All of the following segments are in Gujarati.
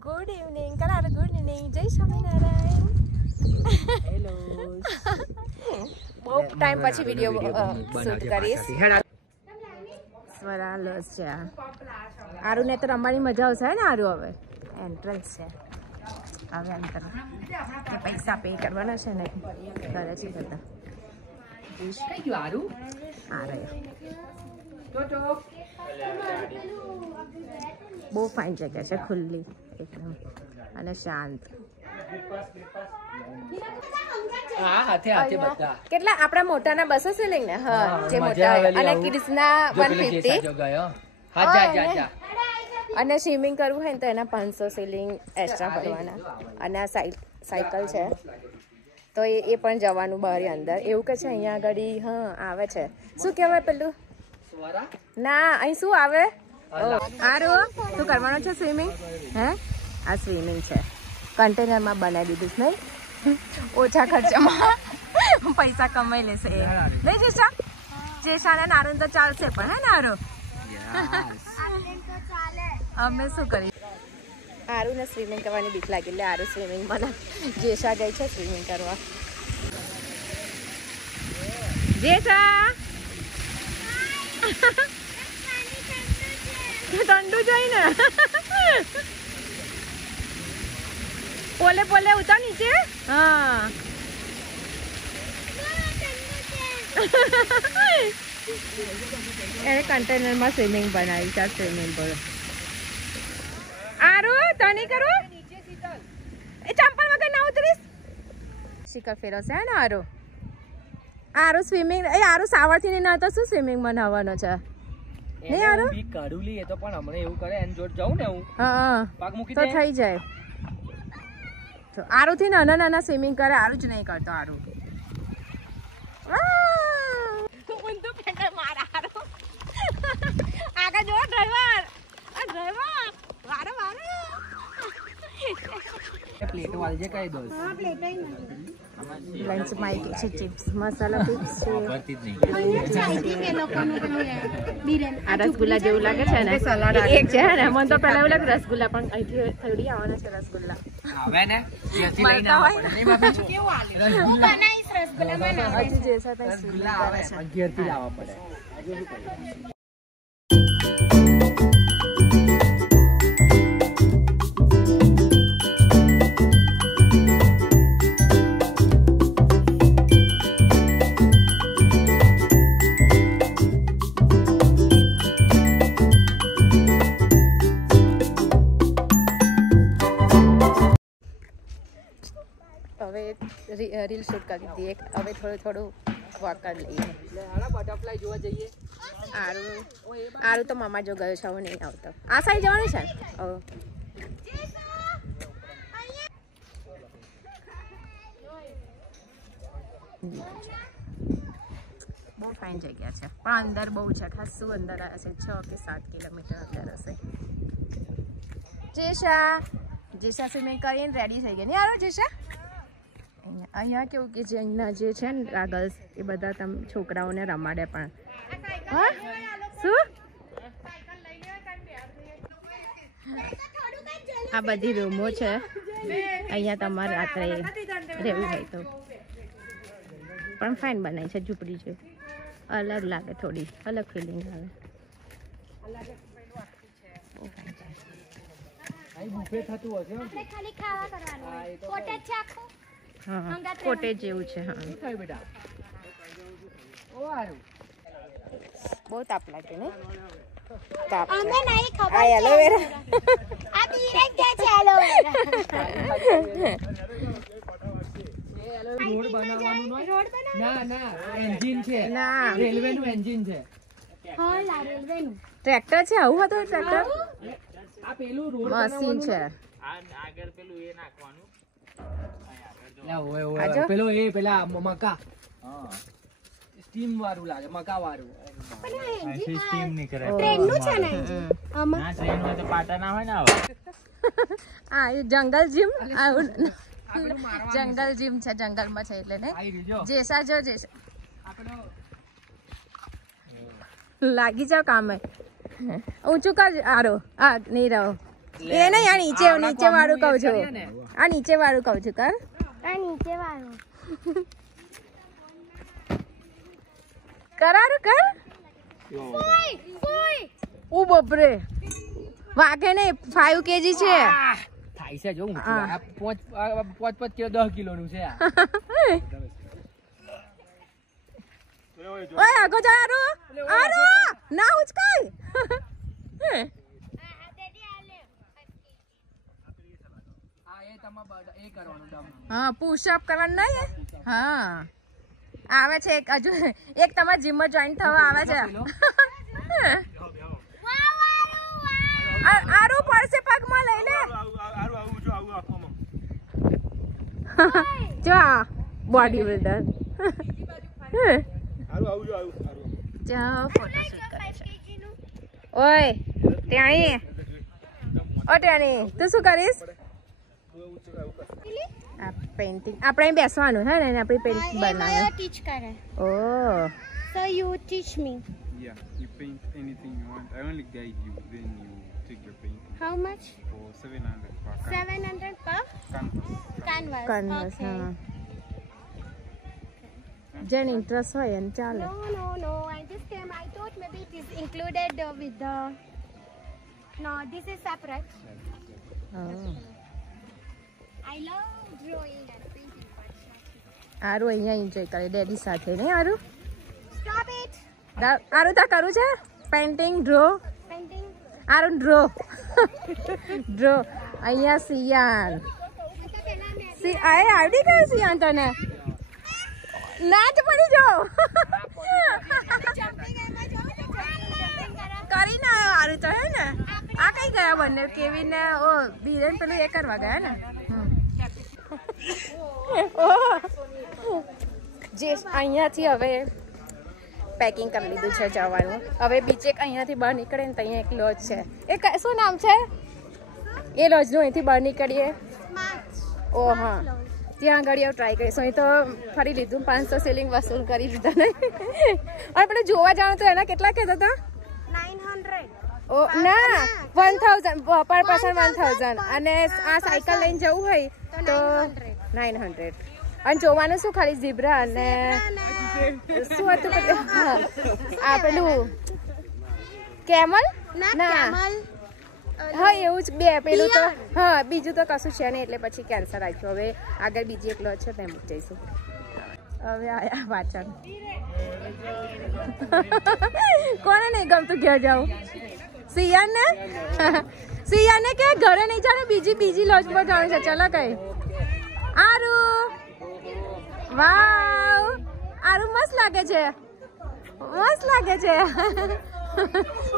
ગુડ ઇવનિંગ કરાર ગુડ ઇવનિંગ જય સ્વામિનારાયણ હેલો બહુ ટાઈમ પછી વિડીયો શૂટ કરીશ સ્વરા લસ છે આરુને તો રમવાની મજા આવશે ને આરુ હવે એન્ટ્રન્સ છે હવે અંતર કે પૈસા પે કરવાના છે ને કરે છે બધા કઈ ગયું આરુ આ રહ્યો ટોટો બહુ ફાઇન જગ્યા છે ખુલ્લી એકદમ અને શાંત હા હાથે હાથે બધા કેટલા આપણા મોટાના 200 સિલિંગ ને હા જે મોટા અને કિડ્સના 150 હા જા જા જા અને સ્વિમિંગ કરવું હોય ને તો એના 500 સિલિંગ એક્સ્ટ્રા ભરવાના અને આ સાયકલ છે તો એ પણ જવાનું બહાર અંદર એવું કે છે અહીંયા આગળ હા આવે છે શું કહેવાય પેલું સ્વરા ના અહીં શું આવે આરો તું કરવાનો છે સ્વિમિંગ હે આ સ્વિમિંગ છે કન્ટેનરમાં બનાવી દીધું નહીં ઓછા ખર્ચામાં પૈસા કમાઈ લેશે નહીં જેશા ને નારું તો ચાલશે પણ હે ને આરો અમે શું કરી આરુ ને સ્વિમિંગ કરવાની બીક લાગી એટલે આરુ સ્વિમિંગ બના જેશા ગઈ છે સ્વિમિંગ કરવા જેશા ઠંડુ જોઈને પોલે પોલે ઉતર નીચે હા એને કન્ટેનરમાં સ્વિમિંગ બનાવી છે સ્વિમિંગ પુલ આરુ તને કરો એ ચંપલ વગર ના ઉતરીશ શિખર ફેરવશે હે ને આરુ આરુ સ્વિમિંગ એ આરુ સાવરથી નહીં નતો શું સ્વિમિંગ બનાવવાનો છે નહીં આરુ બી કાઢુલી એ તો પણ હમણે એવું કરે એન જોડ જાઉં ને હું હા પાક મૂકી તો દે થઈ જાય તો આરુ થી નાના નાના સ્વિમિંગ કરે આરુ જ નહીં કરતો આરુ ઊંધું પેન્ડર મારા આરુ આગળ જો ડ્રાઈવર આ ડ્રાઈવર વારે વારે પ્લેટ વાળી જે કઈ દો હા પ્લેટ લંચ માં એક છે ચિપ્સ મસાલા ચિપ્સ છે આ રસગુલ્લા જેવું લાગે છે ને એક છે ને મને તો પહેલા એવું લાગે રસગુલ્લા પણ અહીંથી થોડી આવવાના છે રસગુલ્લા આવે ને ત્યાંથી લઈને આવવા પડે નહીં બાપી કેવું આલે રસગુલ્લા બનાવીશ રસગુલ્લા બનાવીશ જેસા તો રસગુલ્લા આવે અગિયારથી લાવવા પડે હવે રીલ શૂટ કરી દઈએ હવે થોડું વોક કરી લઈએ બટરફ્લાય જોવા જઈએ આરુ તો મામા જો ગયો છે હવે નહીં આવતો આ સાઈડ જવાનું છે બહુ ફાઇન જગ્યા છે પણ અંદર બહુ છે ખાસું અંદર હશે 6 કે 7 કિલોમીટર અંદર હશે જેશા સ્વિમિંગ કરીને રેડી થઈ ગઈ ને યાર જેશા અહીંયા કેવું કે જે અહીંના જે છે ને આ ગર્લ્સ એ બધા તમે છોકરાઓને રમાડે પણ હા શું આ બધી રૂમો છે અહીંયા તમારે રાત્રે રહેવું હોય તો પણ ફાઇન બનાવી છે ઝૂંપડી છે અલગ લાગે થોડી અલગ ફિલિંગ આવે હા કોટેજ જેવું છે હા બહુ તાપ લાગે ને તાપ આ એલોવેરા આ બીરેક દે છે એલોવેરા રોડ બનાવવાનું ના ના એન્જિન છે ના રેલવે નું એન્જિન છે હા લા રેલવે નું ટ્રેક્ટર છે આવું હતું ટ્રેક્ટર આ પેલું રોડ મશીન છે આગળ પેલું એ નાખવાનું ઓય પેલો એ પેલા મકા હા સ્ટીમ વાળું લાગે મકા વાળું સ્ટીમ ની કરે ટ્રેન નું છે ને આમાં ના ટ્રેન માં તો પાટા ના હોય ને આવો આ જંગલ જીમ જંગલ જીમ છે જંગલમાં છે એટલે ને જેસા જો જેસા લાગી જાવ કામે ઊંચું કર આરો આ નહીં રહો એ નહીં આ નીચે વાળું કહું છું આ નીચે વાળું કહું છું કર આ નીચે વાળું કરારું કર ઓ બપરે વાગે ને 5 kg છે થાય છે જો ઊંચું આ 5 કિલો 10 કિલો નું છે આ ઓય આગો જા આરુ ના ઉચકાય હા પુશ અપ કરવાનું નહીં હા આવે છે એક હજુ એક તમારા જીમમાં જોઈન થવા આવે છે આરુ પડશે પગમાં લઈને જો બોડી બિલ્ડર જાઓ ફોટોશૂટ કરે છે ઓય ત્યાંની ઓ ત્યાંની તું શું કરીશ આ પેઇન્ટિંગ આપણે બેસવાનું હે ને આપણી પેઇન્ટિંગ બનાવે ટીચ કરે ઓ so you teach me Yeah, you paint anything you want. I only guide you, then you take your painting how much for 700 per 700 per canvas. canvas okay. હા જેને ઇન્ટરેસ્ટ હોય એને ચાલે No, I just came. I thought maybe it is included with the. No, this is separate. I love drawing and painting. આરું અહીંયા એન્જોય કરે ડેડી સાથે નહીં આરું Stop it. આરું તા કરું છે પેઇન્ટિંગ ડ્રો Painting. આરું ડ્રો ડ્રો અહીંયા સિયાન આવડી ગયું સિયાન તને નાચ પડી જાઓ કરી ના આરું તો હે ને આ કઈ ગયા બંને કેવી ને ઓ ધીરેન પેલું એ કરવા ગયા ને જે અહીંયાથી હવે પેકિંગ કરી લીધું છે જવાનું હવે બીજે અહીંયાથી બહાર નીકળે ને ત્યાં એક લોજ છે એ શું નામ છે એ લોજનું અહીંથી બહાર નીકળીએ ઓ હા ત્યાં આગળ ટ્રાય કરીશું અહીં તો ફરી લીધું 500 સીલિંગ વસૂલ કરી લીધા ને અને પેલું જોવા જવાનું તો એના કેટલા કહેતા હતા 900. ઓ ના 1000 પર પર્સન 1000 અને આ સાયકલ લઈને જવું હોય તો 900 અને જોવાનું શું ખાલી ઝીબ્રા અને શું હતું પેલું આ પેલું કેમલ ના હા એવું જ બે પેલું તો હા બીજું તો કશું છે નહીં એટલે પછી કેન્સલ રાખ્યું હવે આગળ બીજી એક લોજ છે ત્યાં મૂકી જઈશું હવે આયા વાંચન કોને નહીં ગમતું ઘેર જાઉં સિયાને કે ઘરે નહીં જાણે બીજી લોજમાં જવાનું છે ચલો કઈ આરુ વાવ આરુ મસ્ત લાગે છે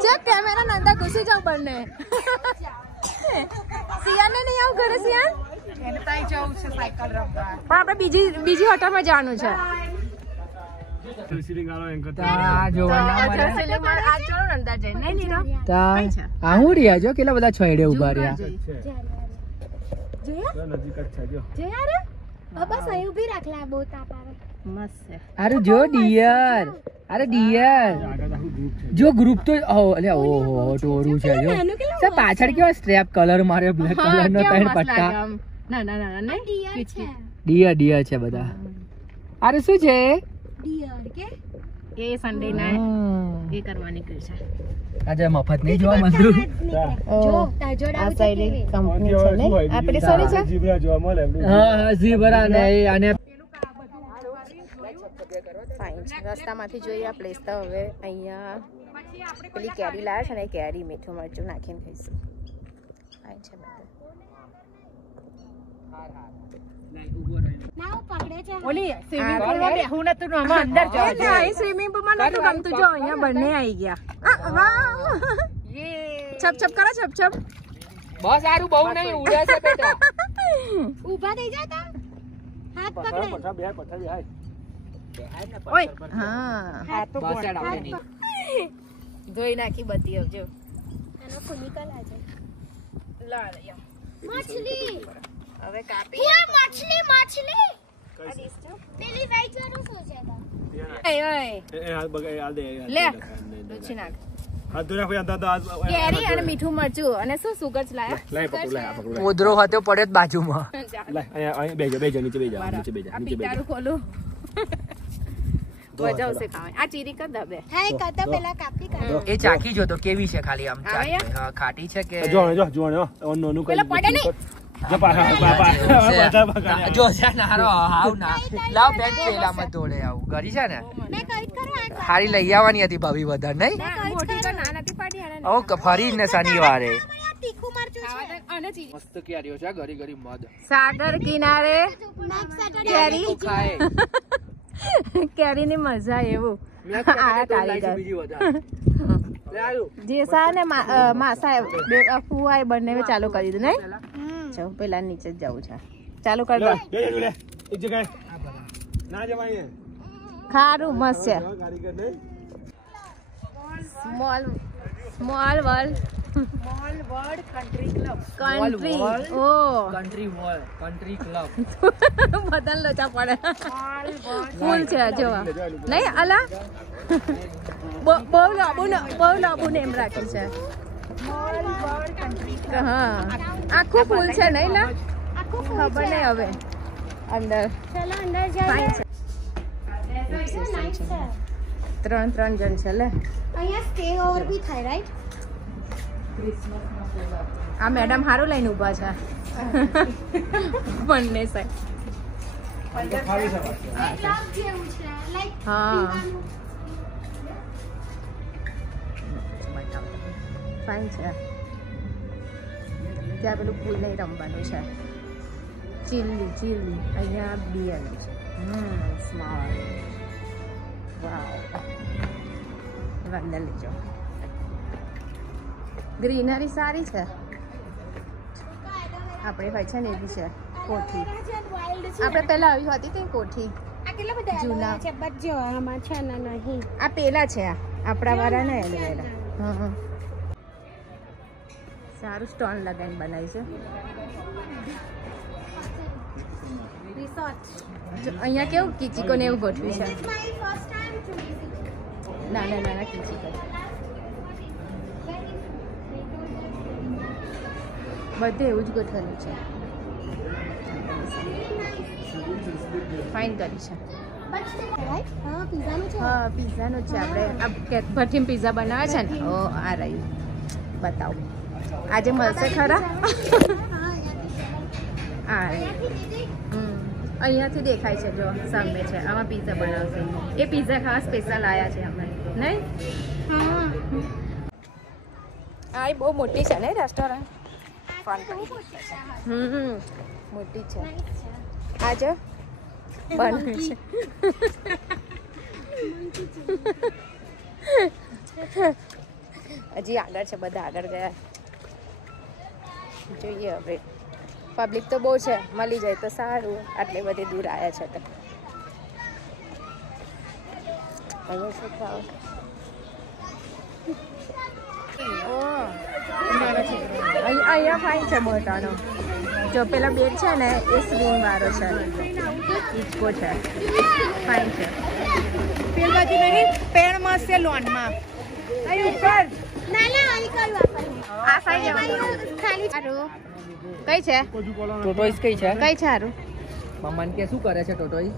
ચેક કેમેરા ના અંદર ઘૂસી જાવ બંને સિયાને નહીં આવું ઘરે સિયાન એને ત્યાં જવું છે સાયકલ રમવા પણ આપણે બીજી હોટલમાં જવાનું છે હું રહ્યા જો કેટલા બધા છોડે ઉભા રહ્યા બસ અહીં ઊભી રાખલા બહુ તાપ આવે મસ્ત છે અરે જો ડિયર અરે ડિયર જો ગ્રુપ તો ઓહો ટોરું છે જો સર પાછળ કેવા સ્ટ્રેપ કલર મારે બ્લેક કલર નો ત્રણ પટ્ટા ના ડિયર છે બધા અરે શું છે ડિયર કે એ સન્ડે ના એ કરવાની કઈ છે આજે મફત નહીં જોવા મળતું જો તાજોડ આ સાઈડ કંપની છે ને આ પેલી સોરી છે જીબ્રા જોવા મળે હા ઝીબ્રા ને અને ફાઇન છે રસ્તામાંથી જોઈએ આ પ્લેસ તો હવે અહીંયા પેલી કેરી લાવે છે ને કેરી મીઠું મરચું નાખીને ખાઈશું ફાઇન છે ના પકડે છે ઓલી સ્વિમિંગ પૂલમાં બેહું નતું ને અમે અંદર જો અહીં સ્વિમિંગ પૂલમાં નતું ગમતું જો અહીંયા બંને આવી ગયા વાહ છપ કરો છપ બસ સારું બહુ નહીં ઉડે છે બેટા ઊભા થઈ જા તા હાથ પકડે ઓય હા તો બસ યાર આવડે નહીં ધોઈ નાખી બધી આવજો આનો કેમિકલ આ છે લા લે મછલી હવે કાપી ઓય મછલી પેલી વેચવાનું શું છે ઓય એ હાલ બગા હાલ દે લે લુચી નાખ કેરી અને મીઠું મરચું અને શું સુગર લાયા પોદરો હતો પડ્યો જ બાજુમાં. આ પિતારું ખોલું મજા આવશે ખાવાની. આ ચીરી કર દબે હાય કતો પેલા કાપી કાઢો. એ ચાખી જો તો કેવી છે ખાલી આમ આવે? હા, ખાટી છે કે પેલો પડે નહીં. જો છે નારો હાવ ના લાવ બેન પેલામાં તોડે આવું કરી છે ને મેં કઈ કરો આ હારી લઈ આવવાની હતી ભાભી વધારે નહીં. મોટી તો ના નથી પાડી અને ઓ ફરી ને શનિવારે તીખું મરચું છે. અને ચીરી મસ્ત કેરીઓ છે ઘરી ઘરી મધ સાગર કિનારે નેક્સ્ટ સેટરડે કેરી કેરી ની મજા એવું આયા કારીગર જેસા ને માસા ફુવાએ બંને ચાલુ કરી દીધું નહીં. ચલો પેલા નીચે જ જવું છે. ચાલુ કરી દો. ખારું મસ્ત છે. સ્મોલ વર્લ્ડ કન્ટ્રી ઓ કન્ટ્રી વોલ કન્ટ્રી ક્લબ બદલ લોચા પડે. ફૂલ છે જોવા નહીં અલા બહુ લાંબુ નેમ રાખ્યું છે. હા આખું ફૂલ છે નહીં લા ખબર નહીં હવે અંદર ચલો અંદર ફાઇન જઈએ. છે. ત્રણ જણ છે લે. અહીંયા સ્ટે ઓવર બી થાય રાઈટ. આ મેડમ હારું લઈને ઊભા છે બંને સાઈડ. ક્લબ જેવું છે લાઈક હા ફાઇન છે. ત્યાં પેલું પૂલ નહીં રમવાનું છે. ચીલી અહીંયા બિયરનું છે. સ્મોલ વાવ અંદર લેજો. ગ્રીનરી સારી છે. આપણે ભાઈ છે ને એ બી છે કોઠી. આપણે પહેલા આવી હતી તે કોઠી આ કેટલા બધા જૂના. છે બટ જો આમાં છે ને નહીં. આ પેલા છે આપણા વાળા ને એના હા સારું સ્ટોન લગાવીને બનાવી છે. રિસોર્ટ. અહીંયા કેવું કિચીકો ને એવું ગોઠવ્યું છે. It's my first time to visit. નાના કિચીકો બધે એવું જ ગોઠવેલું છે. ફાઇન કરી છે. Right? હા પિઝાનું છે. હા પિઝાનું છે. આપણે આ ભઠ્ઠીમાં પિઝા બનાવે છે ને ઓ આ રહ્યું બતાવો આજે મળશે ખરા. આ અહીંયાથી દેખાય છે જો સામે છે. આમાં પિઝા બનાવશે. એ પિઝા ખાવા સ્પેશિયલ આવ્યા છે અમે નહીં. આ બહુ મોટી છે ને રેસ્ટોરન્ટ. મોટી છે. આજે બને છે. હજી આગળ છે. બધા આગળ ગયા. જોઈએ હવે. પબ્લિક તો બહુ છે. મળી જાય તો સારું. આટલી બધી દૂર આવ્યા છે તો અહીંયા શું ખાવ. અહીંયા ફાઇન છે મોટાનો. જો પેલા બેડ છે ને એ સ્વિંગ વાળો છે. હિચકો છે. ફાઇન છે. પેલ બાજુ નહીં પેણ મસ્ત છે લોનમાં. અહીં ઉપર ના અહીં કરું આપણે. આ સાઈડ જવાનું. ખાલી સારું કઈ છે ટોટોઈસ કઈ છે કઈ છે સારું. મમ્મન કે શું કરે છે ટોટોઈસ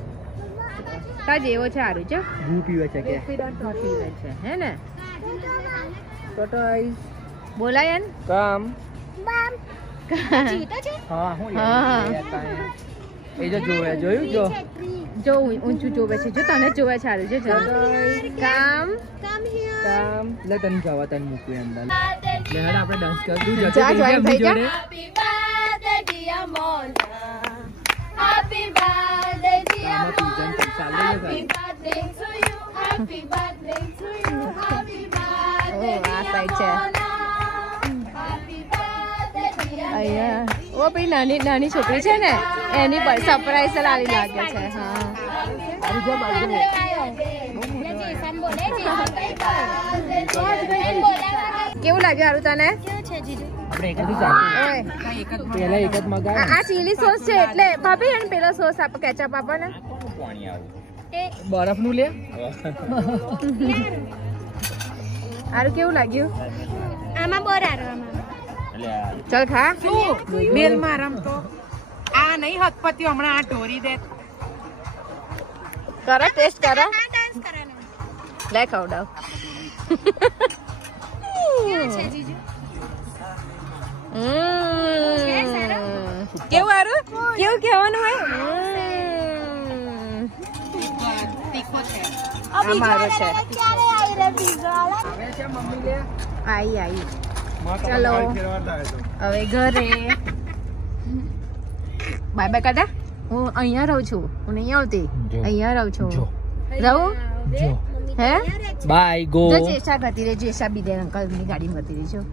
તા જેવો છે સારું છે. ઘૂ પીવે છે કે પીવે છે હે ને. ટોટોઈસ બોલાય ને કામ ચીતો છે. હા હું હા. એ જો જોવે જોયું જો જો ઊંચું જોવે છે. જો તને જ જોવે છે સારું છે. કામ Come here. કામ લે તને જવા તને મૂકવી અંદર લે હેડ આપણે ડાન્સ કર તું જતો જા, join થઈ જા. Happy birthday dear Mona. Happy birthday dear આમાં પીઝા Mona. ચાલે Happy birthday to you. Happy birthday to you. Happy birthday આ dear સાઈડ છે. Mona. Happy birthday dear અહીંયા ઓ પેલી નાની છોકરી છે ને એની પર સરપ્રાઈઝ લાવી લાગે છે. હા કેવું લાગ્યું સારું તને. આપણે એક જ ચાલે ઓય પહેલા એક જ મગાવ આ ચીલી સોસ છે એટલે ભાભી એને પેલો સોસ આપો કેચઅપ આપો ને. બરફ નું લે આરું કેવું લાગ્યું? આમાં બહુ સારું આમાં. એટલે આ ચાલ ખા. મેલ માં રમતો આ નહીં હતપતિ હમણાં આ ઢોરી દે કરો ટેસ્ટ કરો. હા ડાન્સ કરવાનો. લે ખવડાવ. કેવું છે જીજુ? કેવું આરું? કેવું કહેવાનું હોય? તીખો છે આ મારો છે. ક્યારે આવી રે પીઝા? હવે છે મમ્મી લે આઈ ચલો હવે ઘરે. બાય બાય કાકા. હું અહીંયા રહું છું, હું નહીં આવતી. અહીંયા રહું છું. રહું હે? બાય ગો જો જેસા ગતી રે, જેસા બીજે અંકલ ની ગાડીમાં ગતી રહી છું.